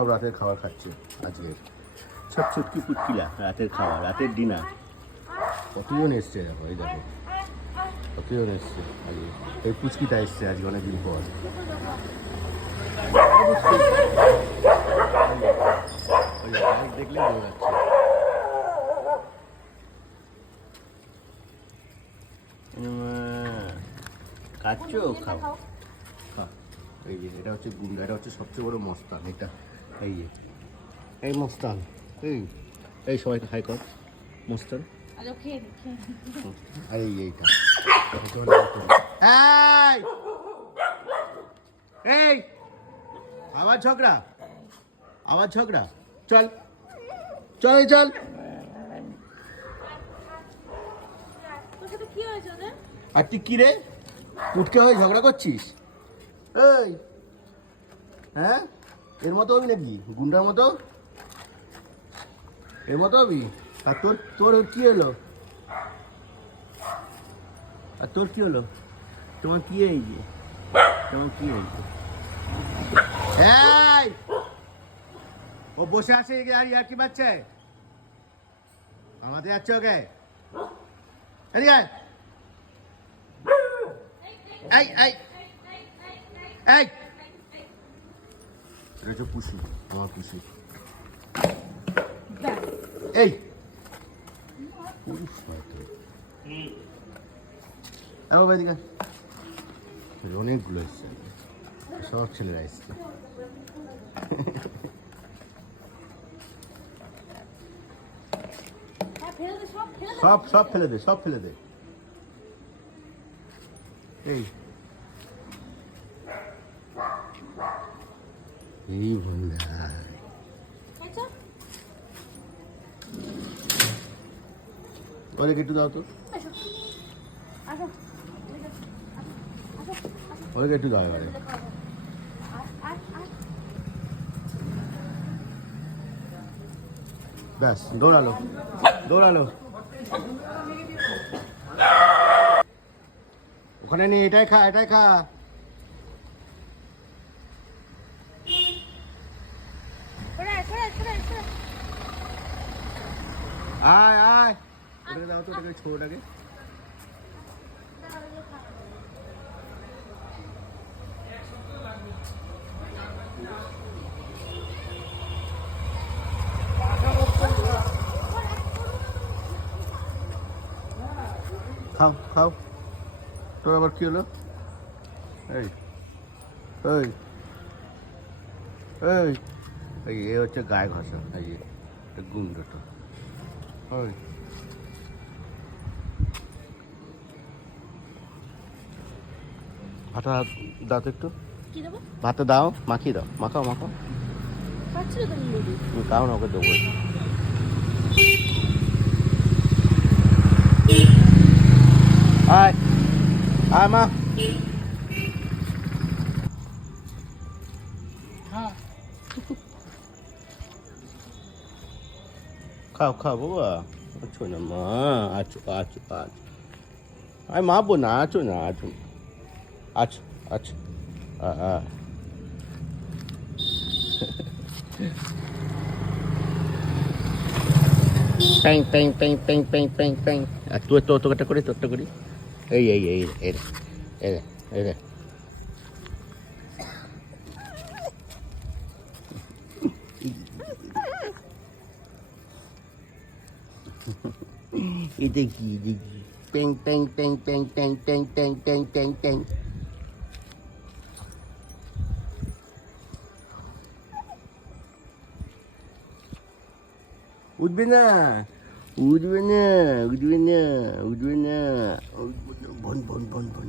সব রাতের খাবার খাচ্ছে আজকে। সব চুটকি পুটকিলা রাতের খাবার, রাতের ডিনার। কতজন এসছে দেখো, এই দেখো কতজন এসছে আজকে। এই পুচকিটা এসছে আজকে অনেকদিন পর। দেখলে দৌড়াচ্ছে। কাচ্চো খাও, এই যে এটা হচ্ছে গুন্ডা, এটা হচ্ছে সবচেয়ে বড় মস্তান। এটা এই যে এই মস্তান, এই সবাইকে হাই কর মস্তান। আর এইটা এই আবার ঝগড়া, আবার ঝগড়া, চল চল চল। আর তুই কি রে পুটকে হয়ে ঝগড়া করছিস? এই হ্যাঁ, এর মতো হবি নাকি? গুন্ডার মতো এর মতো হবি? আর তোর তোর কি হলো? আর তোর কি হলো? তোমার কি হয়েছে? তোমার কি হয়েছে? এই ও বসে আসে আর ইয়ার কি বাচ্চা আমাদের যাচ্ছে ওকে। এদিকে এই এই এই, এটা হচ্ছে পুষি, আমার পুষি। এই এদিকে অনেকগুলো এসছে, সব ছেলেরা এসছে। সব সব ফেলে দে, সব ফেলে দে। এই এই বন্ধা ওরে একটু দাও তো, ওরে একটু দাও এবারে। ব্যাস দৌড়ালো, দৌড়ালো। ওখানে নেই, এটাই খা, এটাই খা। আয় আয়, ওটাকে দাও তো, ওটাকে ছোটটাকে। খাও খাও। তোর আবার কি হলো? এই এই এই এই এ হচ্ছে গায়ে ঘষা, এই যে গুন্ডটা। ওই ভাতটা দাও তো একটু, ভাতটা দাও, মাখিয়ে দাও, মাখাও মাখাও। তাও না, ওকে দেবো। আয় আয় মা, খাও খাও বাবা, আছো না মা, আছো আছো আছো। আয় মা বো না, আছো না, আছো আছো আছো। প্যাং প্যাং প্যাং প্যাং প্যাং প্যাং প্যাং। আর তুই তো তোরটা করি, তোরটা করি। এই এই এই এই এই এই রে, এটা কি দেখি? প্যাং প্যাং প্যাং প্যাং প্যাং প্যাং প্যাং প্যাং প্যাং প্যাং। উঠবে না, উঠবে না, উঠবে না, উঠবে না, বন বন বন বন।